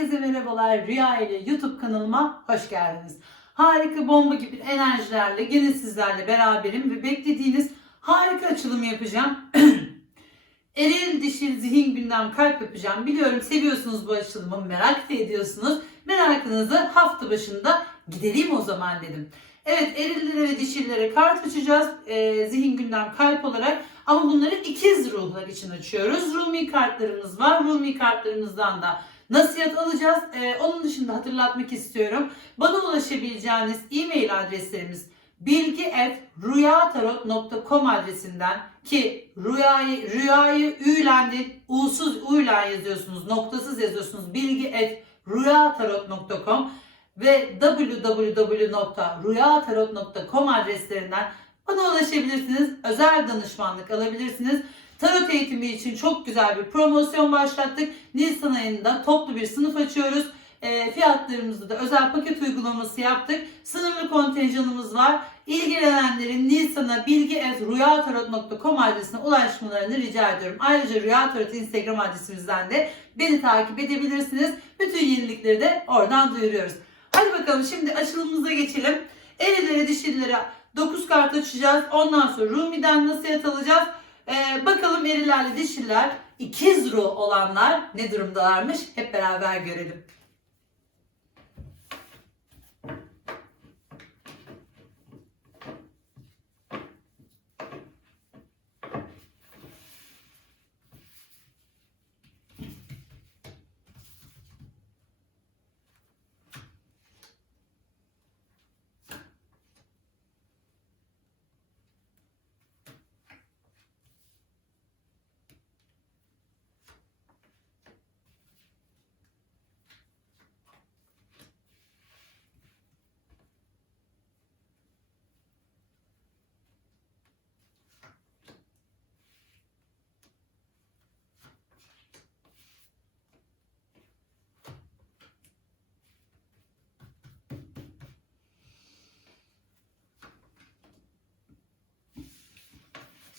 Herkese merhabalar. Rüya ile YouTube kanalıma hoş geldiniz. Harika bomba gibi enerjilerle yine sizlerle beraberim ve beklediğiniz harika açılımı yapacağım. Eril dişil zihin gündem kalp yapacağım. Biliyorum seviyorsunuz bu açılımı merak da ediyorsunuz. Merakınızı hafta başında gidereyim o zaman dedim. Evet erillere ve dişillere kart açacağız. Ee, zihin gündem kalp olarak. Ama bunları ikiz ruhlar için açıyoruz. Rumi kartlarımız var. Rumi kartlarımızdan da nasihat alacağız. Ee, onun dışında hatırlatmak istiyorum. Bana ulaşabileceğiniz e-mail adreslerimiz bilgi.rüyatarot.com adresinden ki rüyayı, rüyayı ü'lendi, u'suz u'yla yazıyorsunuz, noktasız yazıyorsunuz. bilgi.rüyatarot.com ve www.rüyatarot.com adreslerinden bana ulaşabilirsiniz. Özel danışmanlık alabilirsiniz. Tarot eğitimi için çok güzel bir promosyon başlattık. Nisan ayında toplu bir sınıf açıyoruz. E, fiyatlarımızda da özel paket uygulaması yaptık. Sınırlı kontenjanımız var. İlgilenenlerin Nisan'a bilgi.rüyatarot.com adresine ulaşmalarını rica ediyorum. Ayrıca Rüya Tarot Instagram adresimizden de beni takip edebilirsiniz. Bütün yenilikleri de oradan duyuruyoruz. Hadi bakalım şimdi açılımımıza geçelim. Erilere dişilere 9 kart açacağız. Ondan sonra Rumi'den nasihat alacağız. Ee, bakalım erilerle dişiler, ikiz ruh olanlar ne durumdalarmış hep beraber görelim.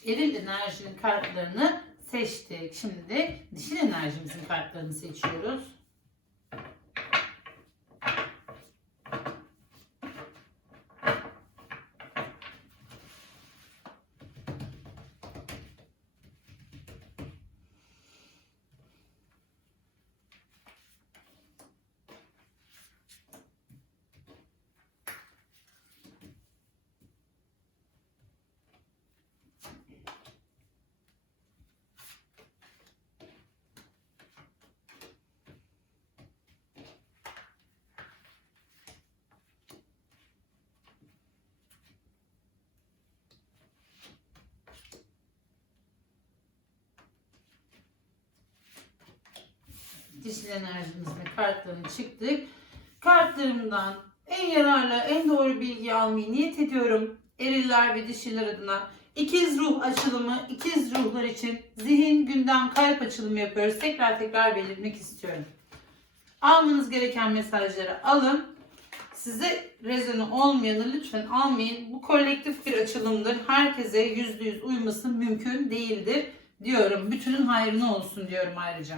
Eril enerjinin kartlarını seçtik. Şimdi de dişil enerjimizin kartlarını seçiyoruz. Dişil enerjimizle kartlarını çıktık. Kartlarımdan en yararlı, en doğru bilgi almayı niyet ediyorum. Eriller ve dişiler adına ikiz ruh açılımı, ikiz ruhlar için zihin, gündem, kalp açılımı yapıyoruz. Tekrar tekrar belirtmek istiyorum. Almanız gereken mesajları alın. Size rezonu olmayanı lütfen almayın. Bu kolektif bir açılımdır. Herkese %100 uyması mümkün değildir diyorum. Bütünün hayrına olsun diyorum ayrıca.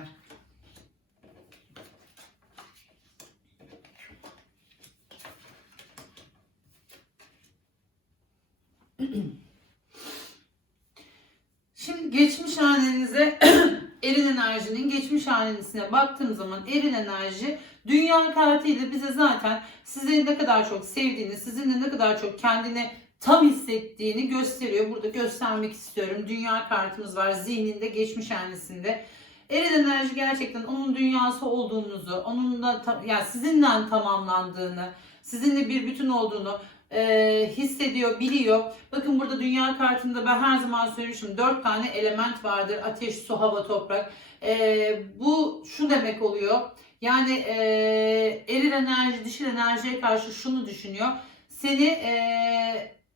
Şimdi geçmiş hanenize eril enerjinin geçmiş hanesine baktığım zaman eril enerji dünya kartıyla bize zaten sizi ne kadar çok sevdiğini, sizinle ne kadar çok kendini tam hissettiğini gösteriyor. Burada göstermek istiyorum. Dünya kartımız var zihninde, geçmiş hanesinde. Eril enerji gerçekten onun dünyası olduğunuzu, onun da yani sizinle tamamlandığını, sizinle bir bütün olduğunu, e, hissediyor, biliyor. Bakın burada dünya kartında ben her zaman söylemişim dört tane element vardır. Ateş, su, hava, toprak. E, bu şu demek oluyor. Yani e, eril enerji, dişil enerjiye karşı şunu düşünüyor. Seni e,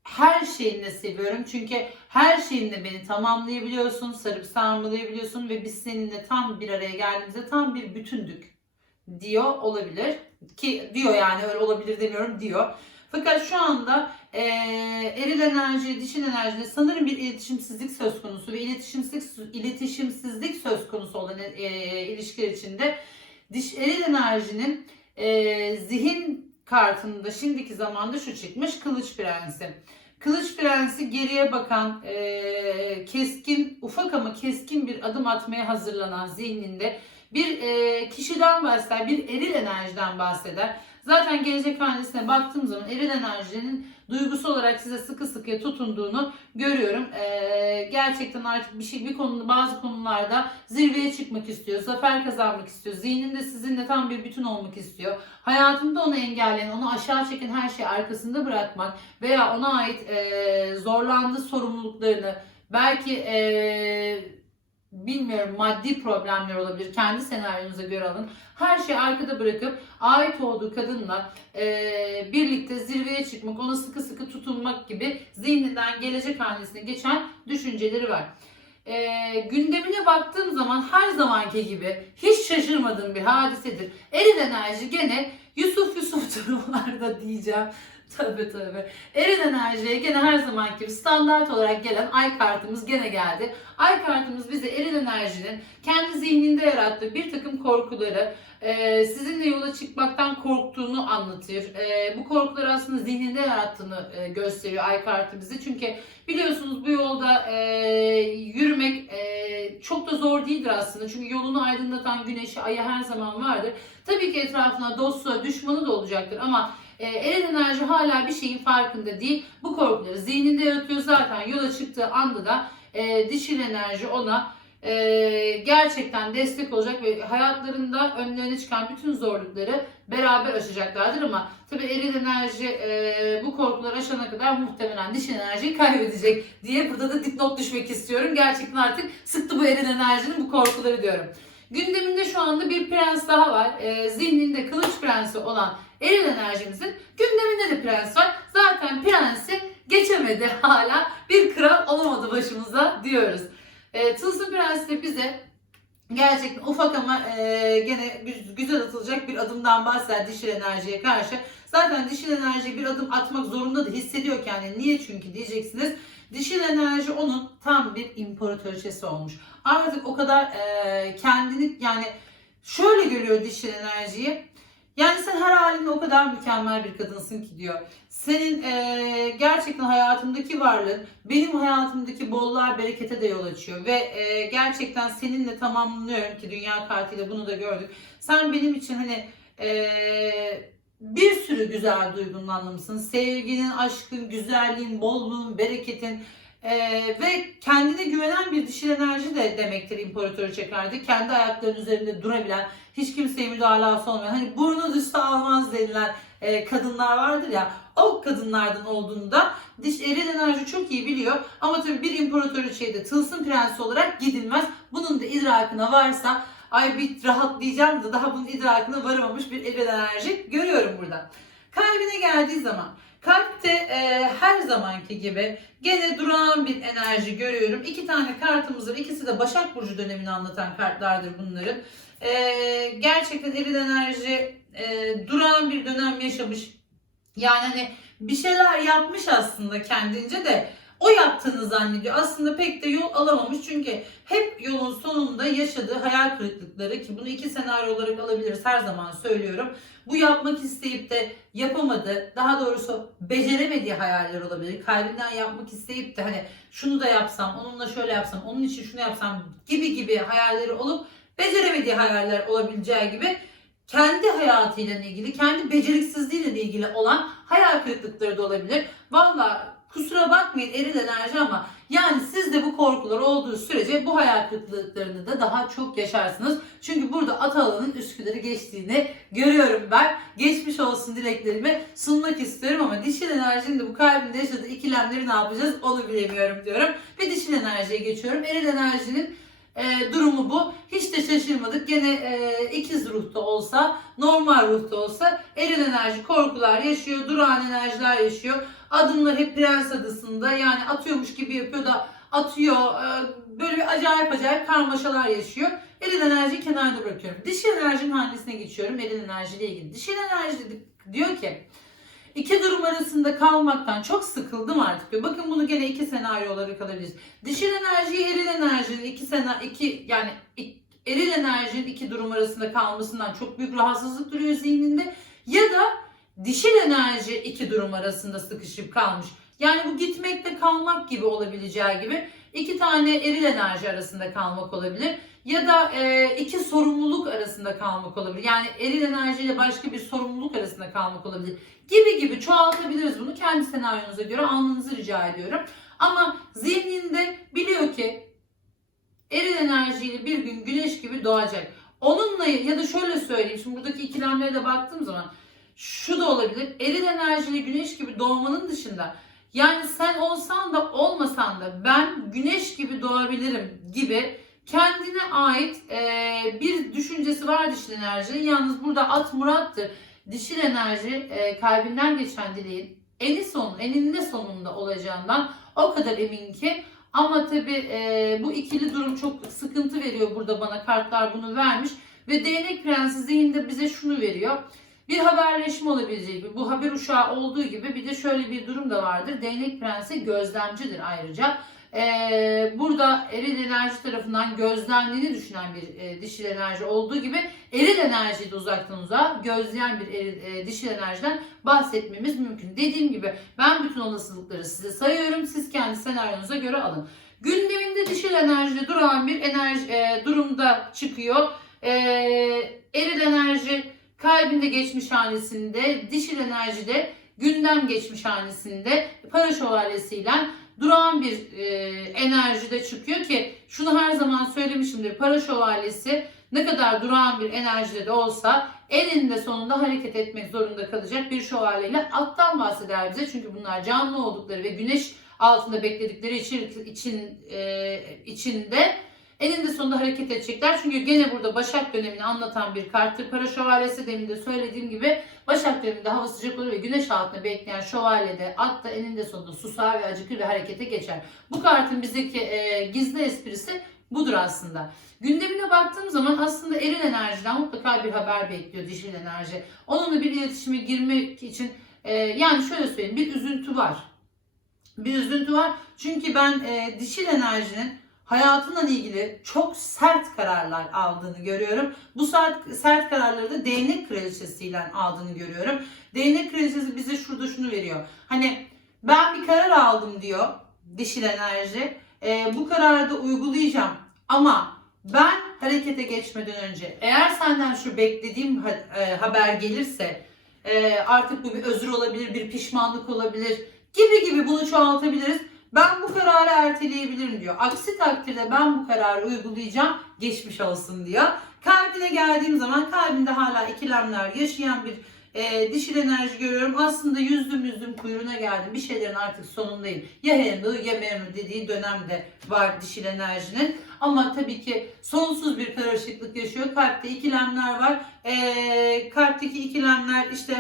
her şeyinle seviyorum. Çünkü her şeyinle beni tamamlayabiliyorsun, sarıp sarmalayabiliyorsun ve biz seninle tam bir araya geldiğimizde tam bir bütündük diyor olabilir. Ki diyor yani öyle olabilir demiyorum diyor. Fakat şu anda e, eril enerji, dişil enerjide sanırım bir iletişimsizlik söz konusu ve iletişimsizlik, iletişimsizlik söz konusu olan e, ilişkiler içinde Diş eril enerjinin e, zihin kartında şimdiki zamanda şu çıkmış Kılıç Prensi. Kılıç Prensi geriye bakan, e, keskin, ufak ama keskin bir adım atmaya hazırlanan zihninde bir e, kişiden bahseder, bir eril enerjiden bahseder. Zaten gelecek hanesine baktığım zaman eril enerjinin duygusu olarak size sıkı sıkıya tutunduğunu görüyorum. E, gerçekten artık bir şey bir konuda bazı konularda zirveye çıkmak istiyor, zafer kazanmak istiyor. Zihninde sizinle tam bir bütün olmak istiyor. Hayatında onu engelleyen, onu aşağı çeken her şeyi arkasında bırakmak veya ona ait e, zorlandığı sorumluluklarını belki e, bilmiyorum maddi problemler olabilir. Kendi senaryonuza göre alın. Her şeyi arkada bırakıp ait olduğu kadınla e, birlikte zirveye çıkmak, ona sıkı sıkı tutunmak gibi zihninden gelecek hanesine geçen düşünceleri var. E, gündemine baktığım zaman her zamanki gibi hiç şaşırmadığım bir hadisedir. Eril enerji gene Yusuf Yusuf durumlarda diyeceğim. Tabii tabii. Eril enerjiye gene her zamanki gibi standart olarak gelen ay kartımız gene geldi. Ay kartımız bize eril enerjinin kendi zihninde yarattığı bir takım korkuları, e, sizinle yola çıkmaktan korktuğunu anlatıyor. E, bu korkuları aslında zihninde yarattığını e, gösteriyor ay kartı bize. Çünkü biliyorsunuz bu yolda e, yürümek e, çok da zor değildir aslında. Çünkü yolunu aydınlatan güneşi, ayı her zaman vardır. Tabii ki etrafına dostu, düşmanı da olacaktır ama e, eril enerji hala bir şeyin farkında değil. Bu korkuları zihninde yaratıyor zaten yola çıktığı anda da e, dişil enerji ona e, gerçekten destek olacak ve hayatlarında önlerine çıkan bütün zorlukları beraber aşacaklardır ama tabi eril enerji e, bu korkuları aşana kadar muhtemelen dişil enerjiyi kaybedecek diye burada da dipnot düşmek istiyorum. Gerçekten artık sıktı bu eril enerjinin bu korkuları diyorum. Gündeminde şu anda bir prens daha var. E, zihninde kılıç prensi olan eril enerjimizin gündeminde de prens var. Zaten prensi geçemedi hala. Bir kral olamadı başımıza diyoruz. E, Tılsım Prensi de bize gerçekten ufak ama e, gene gü- güzel atılacak bir adımdan bahseder dişil enerjiye karşı. Zaten dişil enerjiye bir adım atmak zorunda da hissediyor kendini. Niye çünkü diyeceksiniz. Dişil enerji onun tam bir imparatoriçesi olmuş. Artık o kadar e, kendini yani şöyle görüyor dişil enerjiyi. Yani sen her halinde o kadar mükemmel bir kadınsın ki diyor. Senin e, gerçekten hayatımdaki varlığın benim hayatımdaki bolluğa berekete de yol açıyor. Ve e, gerçekten seninle tamamlanıyorum ki dünya kartıyla bunu da gördük. Sen benim için hani e, bir sürü güzel duygunun anlamısın. Sevginin, aşkın, güzelliğin, bolluğun, bereketin e, ve kendine güvenen bir dişil enerji de demektir imparatoriçe kartı. Kendi ayaklarının üzerinde durabilen, hiç kimseye müdalası olmayan, hani burnu düşse almaz denilen e, kadınlar vardır ya, o kadınlardan olduğunu da diş eril enerji çok iyi biliyor. Ama tabii bir imparatoriçeye de tılsım prensi olarak gidilmez. Bunun da idrakına varsa ay bir rahatlayacağım da daha bunun idrakına varamamış bir eril enerji görüyorum burada. Kalbine geldiği zaman kalpte e, her zamanki gibi gene duran bir enerji görüyorum. İki tane kartımız var. İkisi de Başak Burcu dönemini anlatan kartlardır bunların. E, gerçekten eril enerji e, duran bir dönem yaşamış. Yani hani bir şeyler yapmış aslında kendince de o yaptığını zannediyor. Aslında pek de yol alamamış çünkü hep yolun sonunda yaşadığı hayal kırıklıkları ki bunu iki senaryo olarak alabiliriz her zaman söylüyorum. Bu yapmak isteyip de yapamadı. Daha doğrusu beceremediği hayaller olabilir. Kalbinden yapmak isteyip de hani şunu da yapsam, onunla şöyle yapsam, onun için şunu yapsam gibi gibi hayalleri olup beceremediği hayaller olabileceği gibi kendi hayatıyla ilgili, kendi beceriksizliğiyle ilgili olan hayal kırıklıkları da olabilir. Valla kusura bakmayın eril enerji ama yani siz de bu korkular olduğu sürece bu hayal kırıklıklarını da daha çok yaşarsınız. Çünkü burada Atalan'ın Üsküdar'ı geçtiğini görüyorum ben. Geçmiş olsun dileklerimi sunmak istiyorum ama dişil enerjinin de bu kalbinde yaşadığı ikilemleri ne yapacağız onu bilemiyorum diyorum. Ve dişil enerjiye geçiyorum. Eril enerjinin e, durumu bu. Hiç de şaşırmadık. Gene e, ikiz ruhta olsa, normal ruhta olsa eril enerji korkular yaşıyor, durağan enerjiler yaşıyor. Adımlar hep prens adısında yani atıyormuş gibi yapıyor da atıyor. E, böyle bir acayip acayip karmaşalar yaşıyor. Eril enerjiyi kenarda bırakıyorum. Dişil enerjinin hanesine geçiyorum eril enerjiyle ilgili. Dişil enerji diyor ki İki durum arasında kalmaktan çok sıkıldım artık diyor. Bakın bunu gene iki senaryo olarak alabiliriz. Dişil enerjiyi eril enerjinin iki sena iki yani ik- eril enerjinin iki durum arasında kalmasından çok büyük rahatsızlık duruyor zihninde ya da dişil enerji iki durum arasında sıkışıp kalmış. Yani bu gitmekte kalmak gibi olabileceği gibi iki tane eril enerji arasında kalmak olabilir ya da e, iki sorumluluk arasında kalmak olabilir. Yani eril enerjiyle başka bir sorumluluk arasında kalmak olabilir. Gibi gibi çoğaltabiliriz bunu. Kendi senaryonuza göre almanızı rica ediyorum. Ama zihninde biliyor ki eril enerjiyle bir gün güneş gibi doğacak. Onunla ya da şöyle söyleyeyim. Şimdi buradaki ikilemlere de baktığım zaman şu da olabilir. Eril enerjiyle güneş gibi doğmanın dışında yani sen olsan da olmasan da ben güneş gibi doğabilirim gibi kendine ait e, bir düşüncesi var dişil enerjinin. Yalnız burada at murattır. Dişil enerji e, kalbinden geçen dileğin eni son, eninde sonunda olacağından o kadar emin ki ama tabi e, bu ikili durum çok sıkıntı veriyor burada bana kartlar bunu vermiş ve değnek prensi zihinde bize şunu veriyor. Bir haberleşme olabileceği bu haber uşağı olduğu gibi bir de şöyle bir durum da vardır. Değnek prensi gözlemcidir ayrıca. Ee, burada eril enerji tarafından gözlendiğini düşünen bir e, dişil enerji olduğu gibi eril enerjiyi de uzaktan uzağa gözleyen bir eril, e, dişil enerjiden bahsetmemiz mümkün. Dediğim gibi ben bütün olasılıkları size sayıyorum. Siz kendi senaryonuza göre alın. Gündeminde dişil enerjide duran bir enerji e, durumda çıkıyor. E, eril enerji kalbinde geçmiş hanesinde, dişil enerjide gündem geçmiş hanesinde para şövalyesiyle duran bir e, enerjide çıkıyor ki şunu her zaman söylemişimdir. Para şövalyesi ne kadar duran bir enerjide de olsa eninde sonunda hareket etmek zorunda kalacak bir şövalyeyle attan bahseder bize. Çünkü bunlar canlı oldukları ve güneş altında bekledikleri için, için e, içinde eninde sonunda hareket edecekler. Çünkü gene burada Başak dönemini anlatan bir karttır. Para şövalyesi demin de söylediğim gibi Başak döneminde hava sıcak olur ve güneş altında bekleyen şövalyede at da eninde sonunda susar ve acıkır ve harekete geçer. Bu kartın bizdeki e, gizli esprisi budur aslında. Gündemine baktığım zaman aslında eril enerjiden mutlaka bir haber bekliyor dişil enerji. Onunla bir iletişime girmek için e, yani şöyle söyleyeyim bir üzüntü var. Bir üzüntü var. Çünkü ben e, dişil enerjinin hayatınla ilgili çok sert kararlar aldığını görüyorum. Bu sert, sert kararları da değnek kraliçesiyle aldığını görüyorum. Değnek kraliçesi bize şurada şunu veriyor. Hani ben bir karar aldım diyor dişil enerji. E, bu kararı da uygulayacağım ama ben harekete geçmeden önce eğer senden şu beklediğim ha- e, haber gelirse e, artık bu bir özür olabilir, bir pişmanlık olabilir gibi gibi bunu çoğaltabiliriz. Ben bu kararı erteleyebilirim diyor. Aksi takdirde ben bu kararı uygulayacağım. Geçmiş olsun diyor. Kalbine geldiğim zaman kalbinde hala ikilemler yaşayan bir e, dişil enerji görüyorum. Aslında yüzdüm yüzdüm kuyruğuna geldim. Bir şeylerin artık sonundayım. Ya hendu ya memnun dediği dönemde var dişil enerjinin. Ama tabii ki sonsuz bir karışıklık yaşıyor. Kalpte ikilemler var. E, kalpteki ikilemler işte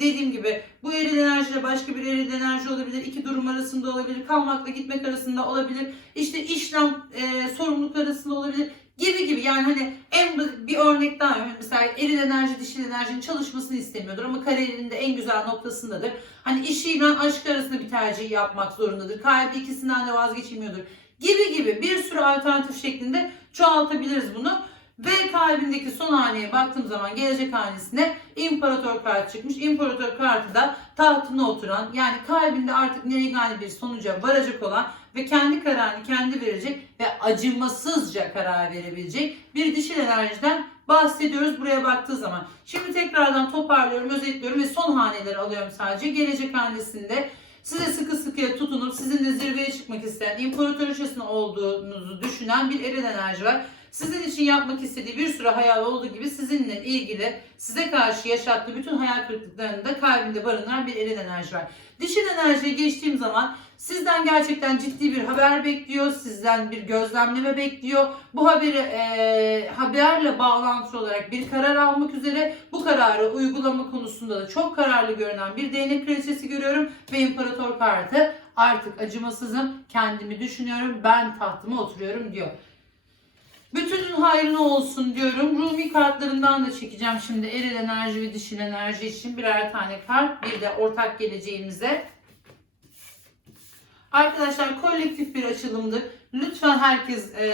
dediğim gibi bu eril enerjiyle başka bir eril enerji olabilir. iki durum arasında olabilir. Kalmakla gitmek arasında olabilir. İşte işlem e, sorumluluk arasında olabilir gibi gibi yani hani en bir örnek daha vereyim. mesela eril enerji dişil enerjinin çalışmasını istemiyordur ama kariyerinde en güzel noktasındadır. Hani işiyle aşk arasında bir tercih yapmak zorundadır. Kalbi ikisinden de vazgeçilmiyordur. Gibi gibi bir sürü alternatif şeklinde çoğaltabiliriz bunu. Ve kalbindeki son haneye baktığım zaman gelecek hanesine imparator kartı çıkmış. İmparator kartı da tahtına oturan yani kalbinde artık neregali bir sonuca varacak olan ve kendi kararını kendi verecek ve acımasızca karar verebilecek bir dişil enerjiden bahsediyoruz buraya baktığı zaman. Şimdi tekrardan toparlıyorum, özetliyorum ve son haneleri alıyorum sadece. Gelecek hanesinde size sıkı sıkıya tutunup sizinle zirveye çıkmak isteyen, imparatoriçesinin olduğunuzu düşünen bir eril enerji var. Sizin için yapmak istediği bir sürü hayal olduğu gibi sizinle ilgili size karşı yaşattığı bütün hayal kırıklıklarını da kalbinde barınan bir eril enerji var. Dişil enerjiye geçtiğim zaman sizden gerçekten ciddi bir haber bekliyor, sizden bir gözlemleme bekliyor. Bu haberi e, haberle bağlantılı olarak bir karar almak üzere bu kararı uygulama konusunda da çok kararlı görünen bir değnek kraliçesi görüyorum ve imparator kartı artık acımasızım, kendimi düşünüyorum, ben tahtıma oturuyorum diyor. Bütünün hayrına olsun diyorum. Rumi kartlarından da çekeceğim şimdi eril enerji ve dişil enerji için birer tane kart. Bir de ortak geleceğimize. Arkadaşlar kolektif bir açılımdır. Lütfen herkes e,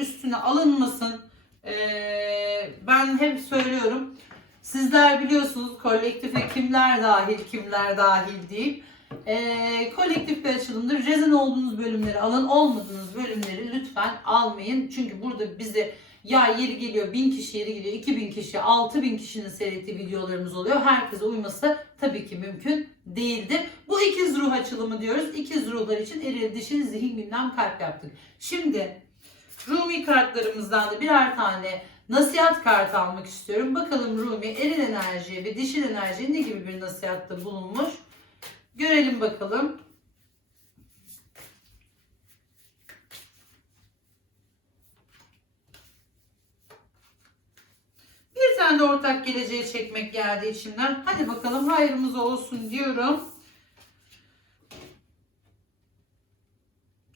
üstüne alınmasın. Ee, ben hep söylüyorum. Sizler biliyorsunuz kolektife kimler dahil kimler dahil deyip ee, kolektif bir açılımdır. Rezin olduğunuz bölümleri alın, olmadığınız bölümleri lütfen almayın. Çünkü burada bize ya yeri geliyor 1000 kişi, yeri geliyor 2000 kişi, 6000 kişinin seyrettiği videolarımız oluyor. Herkese uyması tabii ki mümkün değildir. Bu ikiz ruh açılımı diyoruz. İkiz ruhlar için eril, dişil, zihin, gündem, kalp yaptık. Şimdi Rumi kartlarımızdan da birer tane nasihat kartı almak istiyorum. Bakalım Rumi eril enerjiye ve dişil enerjiye ne gibi bir nasihatta bulunmuş? Görelim bakalım. Bir tane de ortak geleceği çekmek geldi içimden. Hadi bakalım hayrımız olsun diyorum.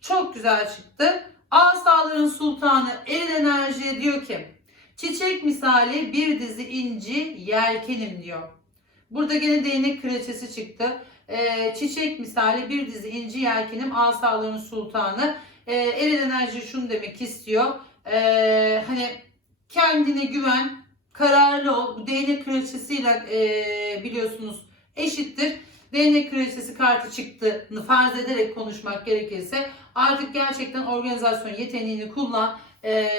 Çok güzel çıktı. Asaların sultanı eril enerjiye diyor ki çiçek misali bir dizi inci yelkenim diyor. Burada gene değnek kraliçesi çıktı. Ee, çiçek misali bir dizi inci yelkenim asaların sultanı. Ee, eril enerji şunu demek istiyor. Ee, hani kendine güven, kararlı ol. Bu değnek kraliçesiyle e, biliyorsunuz eşittir. Değnek kraliçesi kartı çıktığını farz ederek konuşmak gerekirse artık gerçekten organizasyon yeteneğini kullan. E,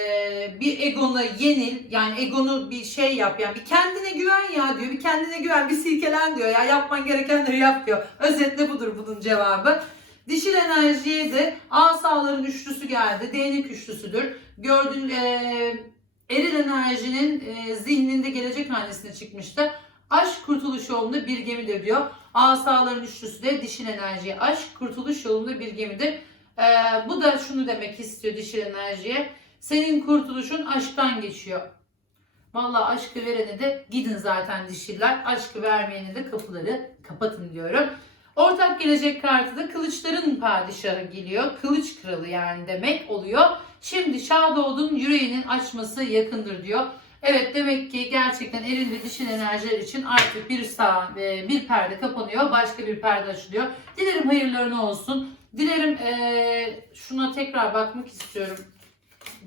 bir egona yenil yani egonu bir şey yap yani bir kendine güven ya diyor bir kendine güven bir silkelen diyor ya yapman gerekenleri yap diyor özetle budur bunun cevabı dişil enerjiye de asaların üçlüsü geldi değnek üçlüsüdür gördüğün e, Eril enerjinin e, zihninde gelecek hanesine çıkmıştı. Aşk kurtuluş yolunda bir gemidir diyor. Asaların üçlüsü de dişil enerjiye. Aşk kurtuluş yolunda bir gemidir. E, bu da şunu demek istiyor dişil enerjiye. Senin kurtuluşun aşktan geçiyor. Vallahi aşkı verene de gidin zaten dişiller. Aşkı vermeyene de kapıları kapatın diyorum. Ortak gelecek kartı da kılıçların padişahı geliyor. Kılıç kralı yani demek oluyor. Şimdi Şadoğdu'nun yüreğinin açması yakındır diyor. Evet demek ki gerçekten eril ve dişil enerjiler için artık bir sağ e, bir perde kapanıyor. Başka bir perde açılıyor. Dilerim hayırlarına olsun. Dilerim e, şuna tekrar bakmak istiyorum.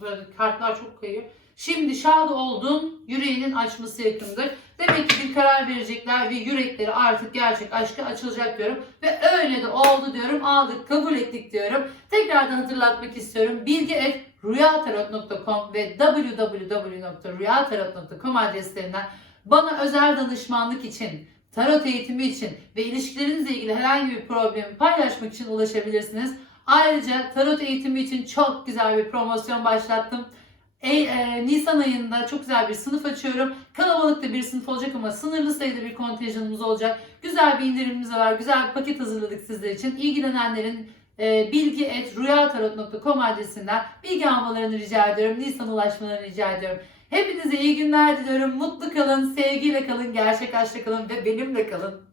Böyle kartlar çok kayıyor. Şimdi şad oldun, yüreğinin açması yakındır. Demek ki bir karar verecekler ve yürekleri artık gerçek aşka açılacak diyorum. Ve öyle de oldu diyorum. Aldık, kabul ettik diyorum. Tekrardan hatırlatmak istiyorum. Bilgi et rüyatarot.com ve www.rüyatarot.com adreslerinden bana özel danışmanlık için, tarot eğitimi için ve ilişkilerinizle ilgili herhangi bir problemi paylaşmak için ulaşabilirsiniz. Ayrıca tarot eğitimi için çok güzel bir promosyon başlattım. E, e, Nisan ayında çok güzel bir sınıf açıyorum. Kalabalıkta bir sınıf olacak ama sınırlı sayıda bir kontenjanımız olacak. Güzel bir indirimimiz var. Güzel bir paket hazırladık sizler için. İlgilenenlerin e, bilgi et rüyatarot.com adresinden bilgi almalarını rica ediyorum. Nisan'a ulaşmalarını rica ediyorum. Hepinize iyi günler diliyorum. Mutlu kalın, sevgiyle kalın, gerçek aşkla kalın ve benimle kalın.